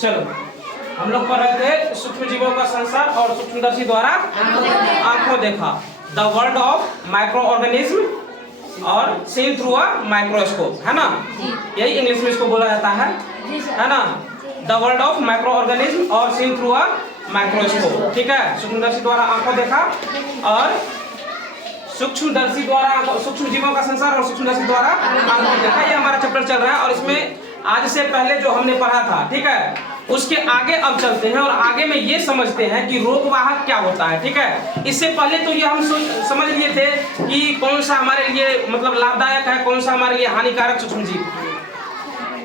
चलो हम लोग पढ़ रहे थे सूक्ष्म जीवों का संसार और सूक्ष्मदर्शी द्वारा आंखों देखा, the world of micro organism और सीन थ्रू अ माइक्रोस्कोप, है ना? यही इंग्लिश में इसको बोला जाता है ना? The world of micro organism और सीन थ्रू अ माइक्रोस्कोप, ठीक है? सूक्ष्मदर्शी द्वारा आंखों देखा और सूक्ष्मदर्शी द्वारा सूक्ष्म जीवों का संसार और सूक्ष्मदर्शी द्वारा आंखों देखा, ये हमारा चैप्टर चल रहा है। और इसमें आज से पहले जो हमने पढ़ा था, ठीक है, उसके आगे अब चलते हैं और आगे में ये समझते हैं कि रोगवाहक क्या होता है, ठीक है? इससे पहले तो ये हम समझ लिए थे कि कौन सा हमारे लिए मतलब लाभदायक है, कौन सा हमारे लिए हानिकारक सूक्ष्म जीव,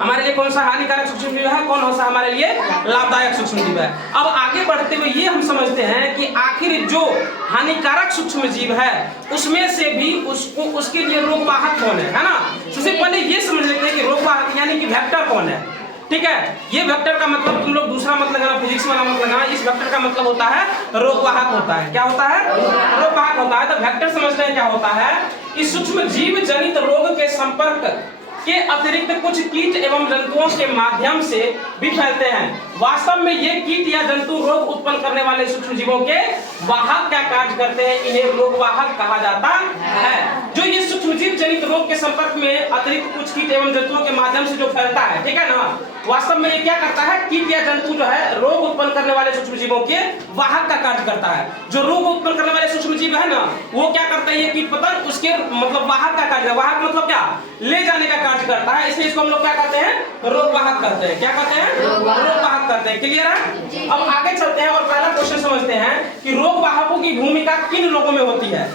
हमारे लिए कौन सा हानिकारक सूक्ष्म जीव है, कौन सा हमारे लिए लाभदायक सूक्ष्म जीव है। अब आगे बढ़ते हुए ये हम समझते हैं कि आखिर जो हानिकारक सूक्ष्म जीव है उसमें से भी उसके लिए रोगवाहक कौन है ना? सबसे पहले ये समझ लेते हैं कि रोगवाहक यानी कि वेक्टर कौन है, ठीक है? ये वेक्टर का मतलब तुम लोग दूसरा मत लगाना, फिजिक्स वाला मत लगाना। इस वेक्टर का मतलब होता है रोगवाहक होता है। क्या होता है? रोगवाहक होता है। तो वेक्टर समझते हैं क्या होता है कि सूक्ष्म जीव जनित रोग के संपर्क के अतिरिक्त कुछ कीट एवं जंतुओं के माध्यम से भी फैलते हैं। वास्तव में ये कीट या जंतु रोग उत्पन्न करने वाले सूक्ष्म जीवों के वाहक क्या कार्य करते हैं, इन्हें रोगवाहक कहा जाता है। जो ये सूक्ष्म जीव जनित रोग के संपर्क में अतिरिक्त कुछ कीट एवं जंतुओं के माध्यम से जो फैलता है, ठीक है ना, वास्तव में ये क्या करता है, कीट या जंतु जो है रोग उत्पन्न करने वाले सूक्ष्म जीवों के वाहक का कार्य करता है। जो रोग उत्पन्न करने वाले सूक्ष्म जीव है ना, वो क्या करता है, ये कीट पतंग उसके मतलब वाहक का कार्य, वाहक मतलब क्या, ले जाने का कार्य करता है। इसलिए इसको हम लोग क्या कहते हैं, रोगवाहक कहते हैं। क्या कहते हैं? रोगवाहक कहते हैं। क्लियर है? अब आगे चलते हैं और पहला क्वेश्चन समझते हैं कि रोगवाहकों की भूमिका किन रोगों में होती है,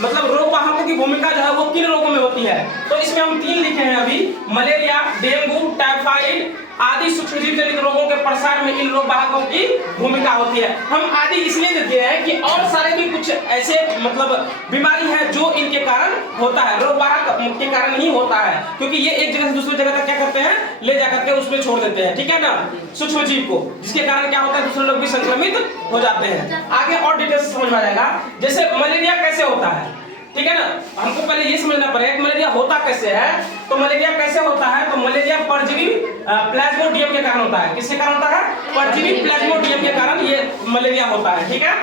मतलब रोगवाहकों की भूमिका जो है वो किन रोगों में होती है। तो इसमें हम 3 लिखे हैं अभी, मलेरिया, डेंगू, टाइफाइड आदि सूक्ष्म जीव जनित रोगों के प्रसार में इन रोगवाहकों की भूमिका होती है। हम आदि इसलिए देते हैं कि और सारे भी कुछ ऐसे मतलब बीमारी है जो इनके कारण होता है, रोगवाहक के कारण ही होता है, क्योंकि ये एक जगह से दूसरी जगह तक क्या करते हैं, ले जाकर के उसमें छोड़ देते हैं, ठीक है ना, सूक्ष्म जीव को, जिसके कारण क्या होता है, दूसरे लोग भी संक्रमित हो जाते हैं। आगे और डिटेल से समझ में आ जाएगा। जैसे मलेरिया कैसे होता है, ठीक है ना, हमको पहले ये समझना पड़ेगा कि मलेरिया होता कैसे है। तो मलेरिया कैसे होता है, तो मलेरिया परजीवी प्लाज्मोडियम के कारण होता है। किसके कारण होता है? परजीवी प्लाज्मोडियम के कारण ये मलेरिया होता है, ठीक है।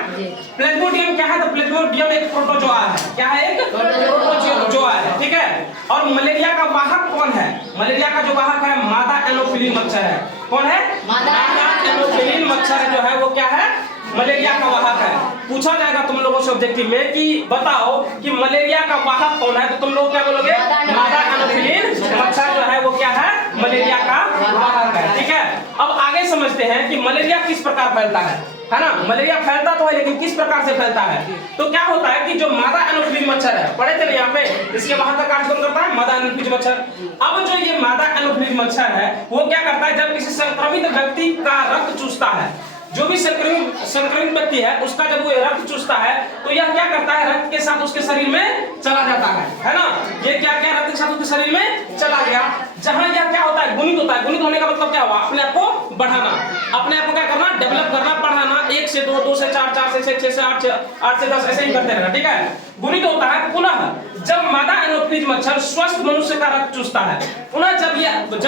प्लाज्मोडियम क्या है, तो प्लाज्मोडियम एक प्रोटोजोआ है। क्या है? एक प्रोटोजोआ है, ठीक है। और मलेरिया का वाहक कौन है? मलेरिया का जो वाहक है मादा एनोफिलीन मच्छर है। कौन है? मादा एनोफिलीन मच्छर जो है वो क्या है, मलेरिया का वाहक है। पूछा जाएगा तुम लोगों से ऑब्जेक्टिव में कि बताओ कि मलेरिया का वाहक कौन है, तो तुम लोग क्या बोलोगे, मादा एनोफिलीन मच्छर जो है वो क्या है, मलेरिया का वाहक है, ठीक है। अब आगे समझते हैं कि मलेरिया किस प्रकार फैलता है ना। मलेरिया फैलता तो है लेकिन किस प्रकार से फैलता है। तो क्या होता है कि जो मादा एनोफिलीन मच्छर है, पढ़े थे ना यहाँ पे, इसके वाहक का कार्य कौन करता है, मादा एनोफिलीन मच्छर। अब जो ये मादा एनोफिलीन मच्छर है वो क्या करता है, जब किसी संक्रमित व्यक्ति का रक्त चूसता है, जो भी संक्रमित व्यक्ति है उसका जब वो रक्त चूसता है तो यह क्या करता है, रक्त के साथ उसके शरीर में चला जाता है ना। ये क्या क्या रक्त के साथ उसके शरीर में चला गया, जहां यह क्या होता है, गुणित होता है। गुणित होने का मतलब क्या हुआ, अपने आप को बढ़ाना, अपने आप को क्या करना, डेवलप करना, बढ़ाना। 1 से 2, 2 से 4, 4 से 6, 6 से 8, 8 से 10 ऐसे ही करते रहना, ठीक है। गुणित होता है। पुनः जब मादा एनोफिलीन मच्छर स्वस्थ मनुष्य का रक्त चूसता है, पुनः जब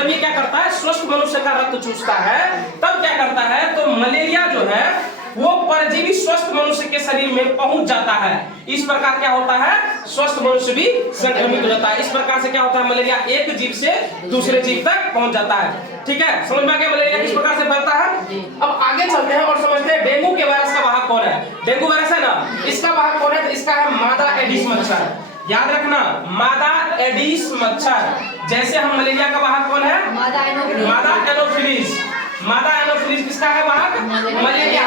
ये क्या करता है, स्वस्थ मनुष्य का रक्त चूसता है, तब क्या करता है, तो मलेरिया जो है वो परजीवी स्वस्थ मनुष्य के शरीर में पहुंच जाता है। इस प्रकार क्या होता है, स्वस्थ मनुष्य भी संक्रमित हो जाता है। इस प्रकार से क्या होता है, मलेरिया एक जीव से दूसरे जीव तक पहुंच जाता है, ठीक है। समझ में आ गया मलेरिया किस प्रकार से फैलता है। अब आगे चलते हैं और समझते हैं डेंगू के वायरस का वाहक कौन है। डेंगू वायरस है ना, इसका वाहक कौन है, तो इसका है मादा एडिस मच्छर। याद रखना, मादा एडिस मच्छर। जैसे हम मलेरिया का वाहक कौन है, मादा एनोफिलीस। मादा एनोफिलीस किसका है वाहक, मलेरिया।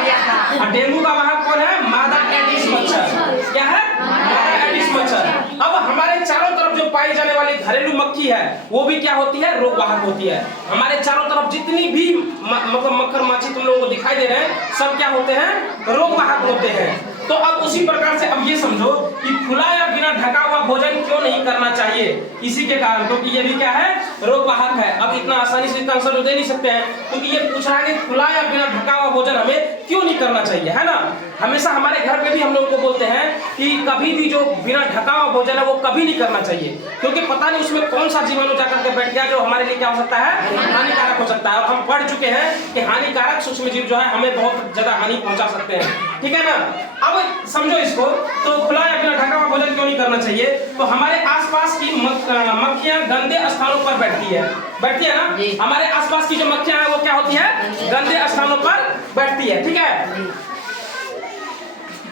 और डेंगू का वाहक कौन है, मादा एडिस मच्छर। क्या है, मादा एडिस मच्छर। अब हमारे चारों तरफ जो पाई जाने वाली घरेलू मक्खी है वो भी क्या होती है, रोगवाहक होती है। हमारे चारों तरफ जितनी भी मतलब मक्खर माछी तुम लोगों को दिखाई दे रहे हैं सब क्या होते हैं, रोगवाहक होते हैं। तो अब उसी प्रकार से अब ये समझो कि खुला या बिना ढका हुआ भोजन क्यों नहीं करना चाहिए, इसी के कारण, क्योंकि ये भी क्या है, रोग वाहक है। अब इतना आसानी से इसका आंसर तो दे नहीं सकते हैं, क्योंकि ये पूछ रहा है कि खुला या बिना ढका हुआ भोजन हमें क्यों नहीं करना चाहिए, है ना। हमेशा हमारे घर पे भी हम लोगों को बोलते हैं कि कभी भी जो बिना ढका हुआ भोजन है वो कभी नहीं करना चाहिए, क्योंकि पता नहीं उसमें कौन सा जीवाणु जाकर के बैठ गया जो हमारे लिए क्या हो सकता है, हानिकारक हो सकता है। और हम पढ़ चुके हैं कि हानिकारक सूक्ष्म जीव जो है हमें बहुत ज्यादा हानि पहुंचा सकते हैं, ठीक है ना। अब समझो इसको, तो खुला या बिना ढका हुआ भोजन क्यों नहीं करना चाहिए, तो हमारे आसपास की मक्खियां गंदे स्थानों पर बैठती है ना। हमारे आसपास की जो मक्खियां हैं वो क्या होती है, गंदे स्थानों पर बैठती है, ठीक है।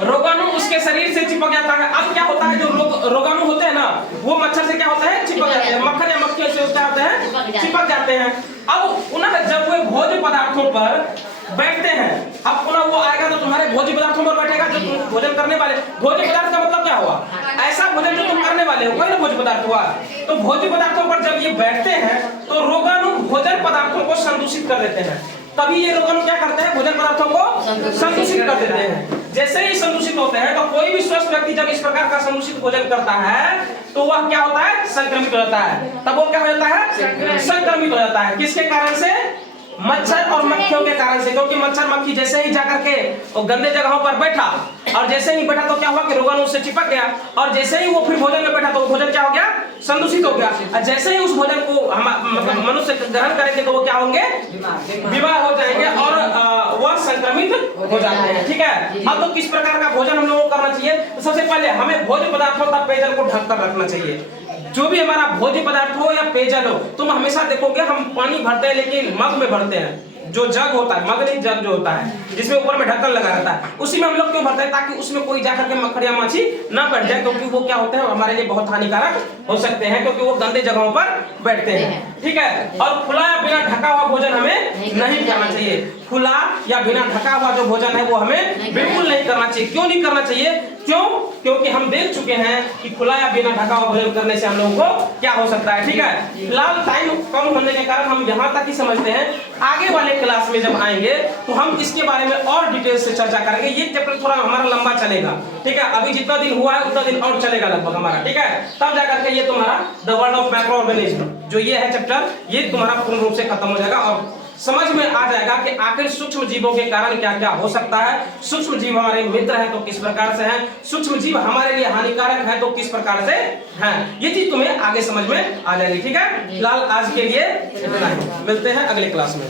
रोगाणु उसके शरीर से चिपक जाता है। अब क्या होता है, जो रोगाणु होते हैं ना, वो मच्छर से क्या होता है, चिपक जाते हैं, मक्खर या मक्खियों से क्या होते हैं, चिपक जाते हैं। अब उन्हें जब वे भोज्य पदार्थों पर बैठते हैं, अब पुनः वो आएगा तो तुम्हारे भोज्य पदार्थों पर बैठेगा, जो तुम भोजन करने वाले, भोज्य पदार्थ का मतलब क्या हुआ, ऐसा भोजन जो तुम करने वाले हो, वही ना भोज्य पदार्थ हुआ। तो भोज्य पदार्थों पर जब ये बैठते हैं तो रोगाणु भोजन पदार्थों को संदूषित कर देते हैं। तभी ये रोगाणु क्या करते हैं, भोजन पदार्थों को संदूषित कर देते हैं। जैसे ही संदूषित होते हैं तो कोई भी स्वस्थ व्यक्ति जब इस प्रकार का संदूषित भोजन करता है तो वह क्या होता है, संक्रमित हो जाता है। तब वो क्या हो जाता है, संक्रमित हो जाता है। किसके कारण से, मच्छर और मक्खियों के कारण से, क्योंकि मच्छर मक्खी जैसे ही जाकर के वो गंदे जगहों पर बैठा, और जैसे ही बैठा तो क्या हुआ कि रोगाणु उससे चिपक गया, और जैसे ही वो फिर भोजन में बैठा तो वो भोजन क्या हो गया, संदूषित हो गया। और जैसे ही उस भोजन को मतलब मनुष्य ग्रहण करेंगे तो वो क्या होंगे, बीमार हो जाएंगे और वह संक्रमित हो जाते हैं, ठीक है। अब तो किस प्रकार का भोजन हम लोगों को करना चाहिए, तो सबसे पहले हमें भोज्य पदार्थों का पेयजल को ढक कर रखना चाहिए। जो भी हमारा भोज्य पदार्थ हो या पेयजल हो, तुम हमेशा देखोगे हम पानी भरते हैं लेकिन मग में भरते हैं, जो जग होता है, मग नहीं जग जो होता है जिसमें ऊपर में ढक्कन लगा रहता है, उसी में हम लोग क्यों भरते हैं, ताकि उसमें कोई जाकर के मक्खर या माछी ना बैठ जाए, क्योंकि वो क्या होते हैं, हमारे लिए बहुत हानिकारक हो सकते हैं, क्योंकि वो गंदे जगहों पर बैठते हैं, ठीक है। और खुला या बिना ढका हुआ भोजन हमें नहीं करना चाहिए। खुला या बिना ढका हुआ जो भोजन है वो हमें बिल्कुल नहीं करना चाहिए। क्यों नहीं करना चाहिए, क्यों, क्योंकि हम देख चुके हैं कि खुला या बिना ढका हुआ भोजन करने से हम लोगों को क्या हो सकता है, ठीक है। फिलहाल टाइम कम होने के कारण हम यहाँ तक ही समझते हैं। आगे वाले क्लास में जब आएंगे तो हम इसके बारे में और डिटेल से चर्चा करेंगे। ये चैप्टर थोड़ा हमारा लंबा चलेगा, ठीक है। अभी जितना दिन हुआ है उतना दिन और चलेगा लगभग हमारा, ठीक है। तब जाकर के ये तुम्हारा the world of micro organism जो ये है चैप्टर, ये तुम्हारा पूर्ण रूप से खत्म हो जाएगा और समझ में आ जाएगा कि आखिर सूक्ष्म जीवों के कारण क्या क्या हो सकता है। सूक्ष्म जीव हमारे मित्र हैं तो किस प्रकार से हैं, सूक्ष्म जीव हमारे लिए हानिकारक है तो किस प्रकार से हैं, ये चीज तुम्हें आगे समझ में आ जाएगी, ठीक है। फिलहाल आज के लिए इतना ही, मिलते हैं अगले क्लास में।